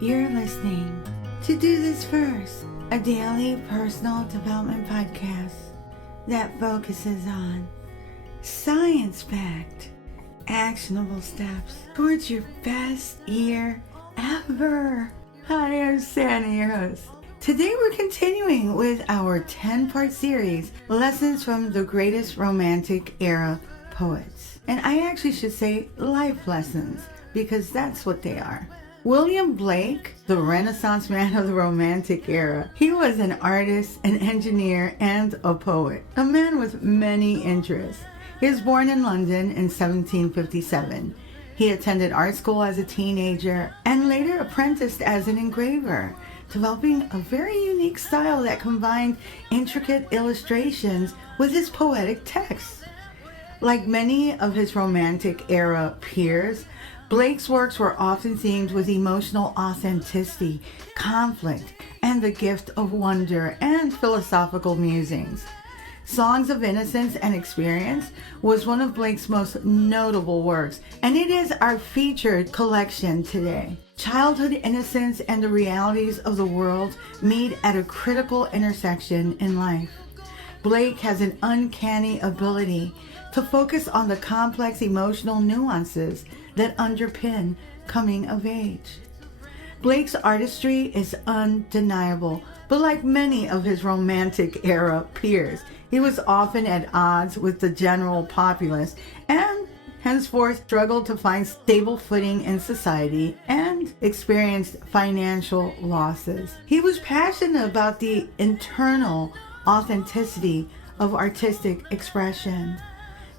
You're listening to Do This First, a daily personal development podcast that focuses on science-backed, actionable steps towards your best year ever. Hi, I'm Sandy, your host. Today we're continuing with our 10-part series, Lessons from the Greatest Romantic Era Poets. And I actually should say life lessons, because that's what they are. William Blake, the Renaissance man of the Romantic era, he was an artist, an engineer, and a poet, a man with many interests. He was born in London in 1757. He attended art school as a teenager and later apprenticed as an engraver, developing a very unique style that combined intricate illustrations with his poetic texts. Like many of his Romantic era peers, Blake's works were often themed with emotional authenticity, conflict, and the gift of wonder and philosophical musings. Songs of Innocence and Experience was one of Blake's most notable works, and it is our featured collection today. Childhood innocence and the realities of the world meet at a critical intersection in life. Blake has an uncanny ability to focus on the complex emotional nuances that underpin coming of age. Blake's artistry is undeniable, but like many of his Romantic era peers, he was often at odds with the general populace and henceforth struggled to find stable footing in society and experienced financial losses. He was passionate about the internal authenticity of artistic expression.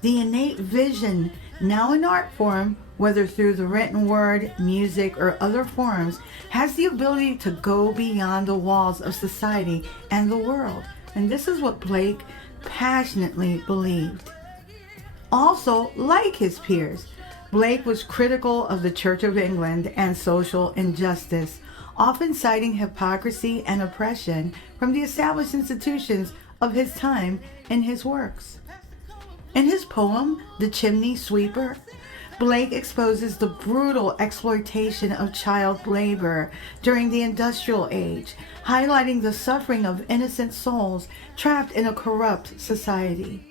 The innate vision, now in art form, whether through the written word, music, or other forms, has the ability to go beyond the walls of society and the world. And this is what Blake passionately believed. Also, like his peers, Blake was critical of the Church of England and social injustice, often citing hypocrisy and oppression from the established institutions of his time in his works. In his poem, The Chimney Sweeper, Blake exposes the brutal exploitation of child labor during the industrial age, highlighting the suffering of innocent souls trapped in a corrupt society.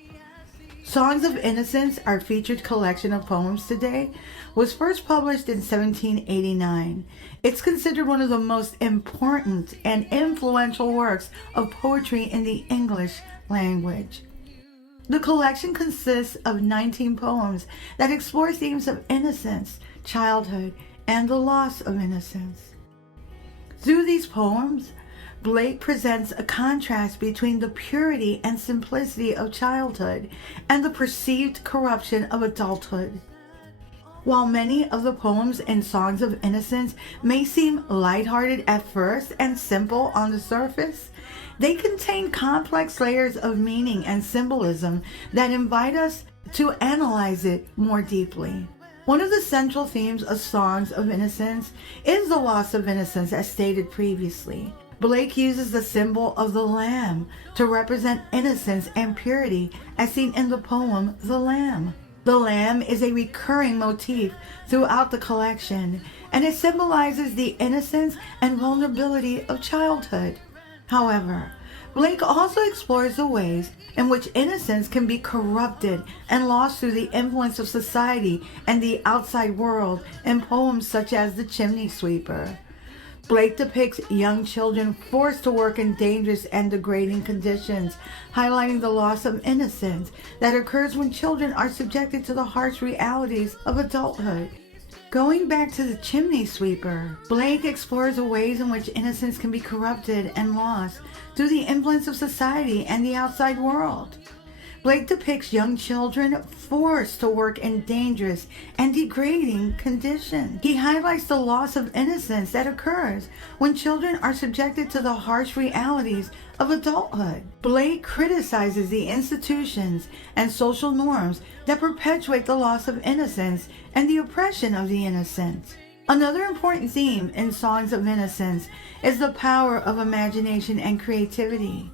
Songs of Innocence, our featured collection of poems today, was first published in 1789. It's considered one of the most important and influential works of poetry in the English language. The collection consists of 19 poems that explore themes of innocence, childhood, and the loss of innocence. Through these poems, Blake presents a contrast between the purity and simplicity of childhood and the perceived corruption of adulthood. While many of the poems in Songs of Innocence may seem lighthearted at first and simple on the surface, they contain complex layers of meaning and symbolism that invite us to analyze it more deeply. One of the central themes of Songs of Innocence is the loss of innocence, as stated previously. Blake uses the symbol of the lamb to represent innocence and purity, as seen in the poem The Lamb. The lamb is a recurring motif throughout the collection, and it symbolizes the innocence and vulnerability of childhood. However, Blake also explores the ways in which innocence can be corrupted and lost through the influence of society and the outside world in poems such as The Chimney Sweeper. Blake depicts young children forced to work in dangerous and degrading conditions, highlighting the loss of innocence that occurs when children are subjected to the harsh realities of adulthood. Going back to The Chimney Sweeper, Blake explores the ways in which innocence can be corrupted and lost through the influence of society and the outside world. Blake depicts young children forced to work in dangerous and degrading conditions. He highlights the loss of innocence that occurs when children are subjected to the harsh realities of adulthood. Blake criticizes the institutions and social norms that perpetuate the loss of innocence and the oppression of the innocent. Another important theme in Songs of Innocence is the power of imagination and creativity.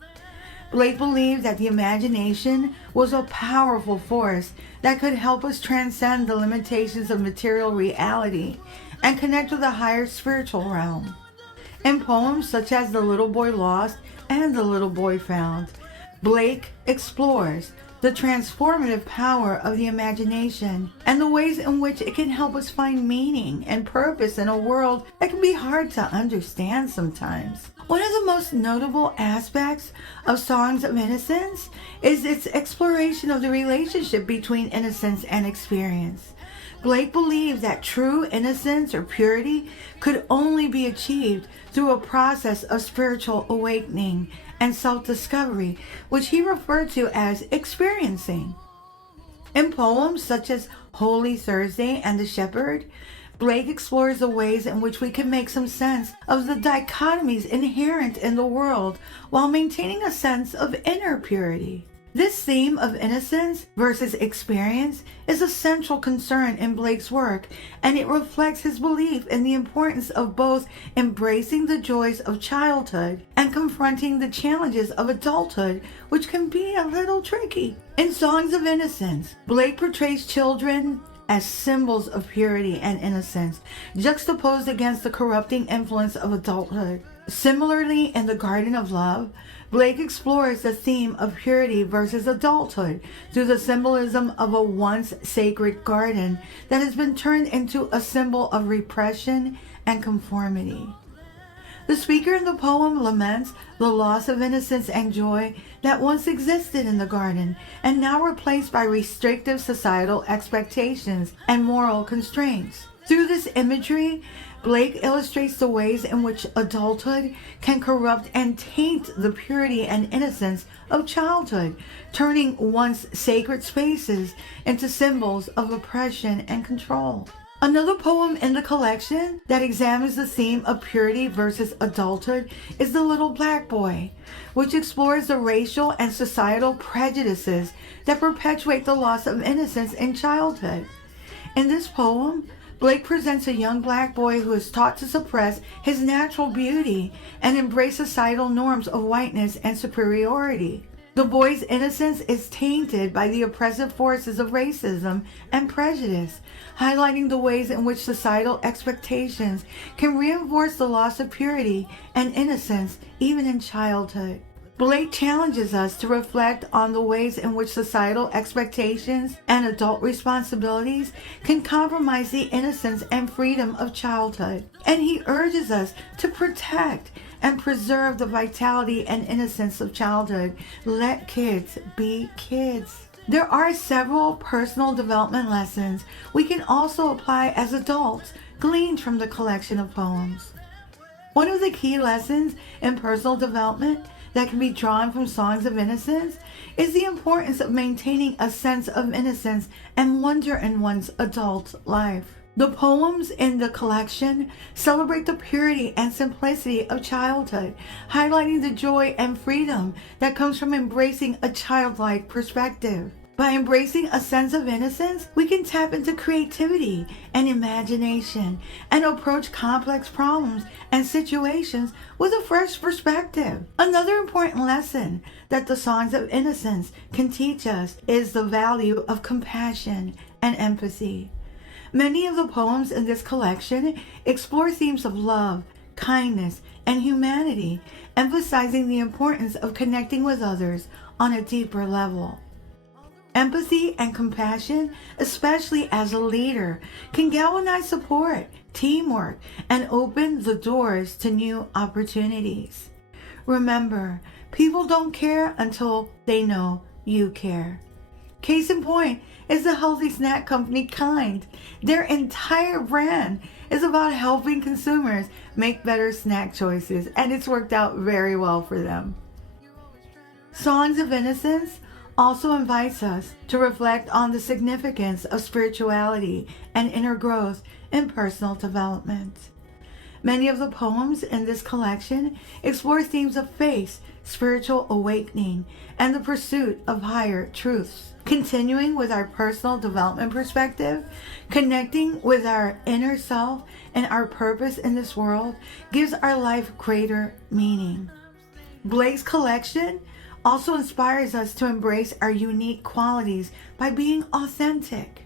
Blake believed that the imagination was a powerful force that could help us transcend the limitations of material reality and connect with a higher spiritual realm. In poems such as The Little Boy Lost and The Little Boy Found, Blake explores the transformative power of the imagination and the ways in which it can help us find meaning and purpose in a world that can be hard to understand sometimes. One of the most notable aspects of Songs of Innocence is its exploration of the relationship between innocence and experience. Blake believed that true innocence or purity could only be achieved through a process of spiritual awakening and self-discovery, which he referred to as experiencing. In poems such as Holy Thursday and The Shepherd, Blake explores the ways in which we can make some sense of the dichotomies inherent in the world while maintaining a sense of inner purity. This theme of innocence versus experience is a central concern in Blake's work, and it reflects his belief in the importance of both embracing the joys of childhood and confronting the challenges of adulthood, which can be a little tricky. In Songs of Innocence, Blake portrays children as symbols of purity and innocence, juxtaposed against the corrupting influence of adulthood. Similarly, in The Garden of Love, Blake explores the theme of purity versus adulthood through the symbolism of a once sacred garden that has been turned into a symbol of repression and conformity. The speaker in the poem laments the loss of innocence and joy that once existed in the garden and now replaced by restrictive societal expectations and moral constraints. Through this imagery, Blake illustrates the ways in which adulthood can corrupt and taint the purity and innocence of childhood, turning once sacred spaces into symbols of oppression and control. Another poem in the collection that examines the theme of purity versus adulthood is The Little Black Boy, which explores the racial and societal prejudices that perpetuate the loss of innocence in childhood. In this poem, Blake presents a young black boy who is taught to suppress his natural beauty and embrace societal norms of whiteness and superiority. The boy's innocence is tainted by the oppressive forces of racism and prejudice, highlighting the ways in which societal expectations can reinforce the loss of purity and innocence even in childhood. Blake challenges us to reflect on the ways in which societal expectations and adult responsibilities can compromise the innocence and freedom of childhood. And he urges us to protect and preserve the vitality and innocence of childhood. Let kids be kids. There are several personal development lessons we can also apply as adults, gleaned from the collection of poems. One of the key lessons in personal development that can be drawn from Songs of Innocence is the importance of maintaining a sense of innocence and wonder in one's adult life. The poems in the collection celebrate the purity and simplicity of childhood, highlighting the joy and freedom that comes from embracing a childlike perspective. By embracing a sense of innocence, we can tap into creativity and imagination and approach complex problems and situations with a fresh perspective. Another important lesson that the Songs of Innocence can teach us is the value of compassion and empathy. Many of the poems in this collection explore themes of love, kindness, and humanity, emphasizing the importance of connecting with others on a deeper level. Empathy and compassion, especially as a leader, can galvanize support, teamwork, and open the doors to new opportunities. Remember, people don't care until they know you care. Case in point is the healthy snack company Kind. Their entire brand is about helping consumers make better snack choices, and it's worked out very well for them. Songs of Innocence also invites us to reflect on the significance of spirituality and inner growth in personal development. Many of the poems in this collection explore themes of faith, spiritual awakening, and the pursuit of higher truths. Continuing with our personal development perspective, connecting with our inner self and our purpose in this world gives our life greater meaning. Blake's collection also inspires us to embrace our unique qualities by being authentic.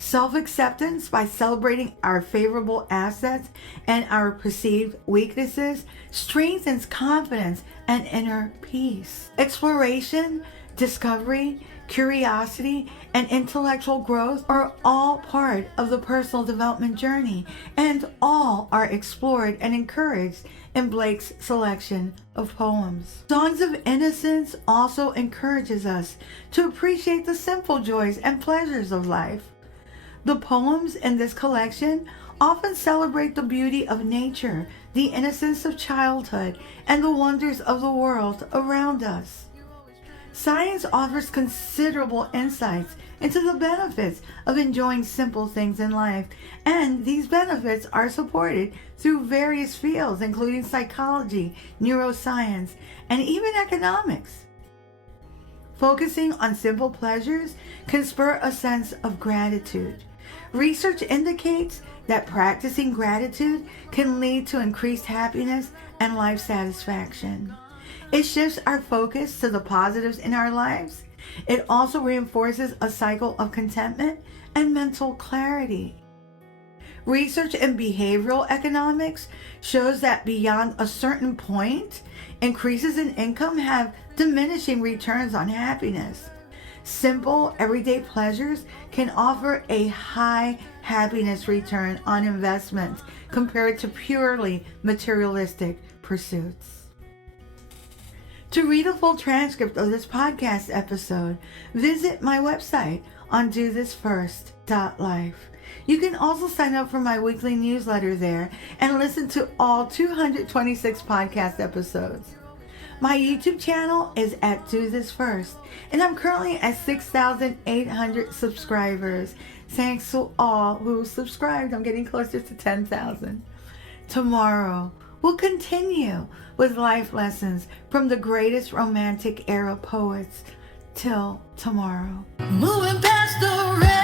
Self-acceptance by celebrating our favorable assets and our perceived weaknesses strengthens confidence and inner peace. Exploration, discovery, curiosity, and intellectual growth are all part of the personal development journey, and all are explored and encouraged in Blake's selection of poems. Songs of Innocence also encourages us to appreciate the simple joys and pleasures of life. The poems in this collection often celebrate the beauty of nature, the innocence of childhood, and the wonders of the world around us. Science offers considerable insights into the benefits of enjoying simple things in life, and these benefits are supported through various fields, including psychology, neuroscience, and even economics. Focusing on simple pleasures can spur a sense of gratitude. Research indicates that practicing gratitude can lead to increased happiness and life satisfaction. It shifts our focus to the positives in our lives. It also reinforces a cycle of contentment and mental clarity. Research in behavioral economics shows that beyond a certain point, increases in income have diminishing returns on happiness. Simple, everyday pleasures can offer a high happiness return on investment compared to purely materialistic pursuits. To read a full transcript of this podcast episode, visit my website on dothisfirst.life. You can also sign up for my weekly newsletter there and listen to all 226 podcast episodes. My YouTube channel is at Do This First, and I'm currently at 6,800 subscribers. Thanks to all who subscribed. I'm getting closer to 10,000. Tomorrow, we'll continue with life lessons from the greatest romantic era poets. Till tomorrow. Moving past the red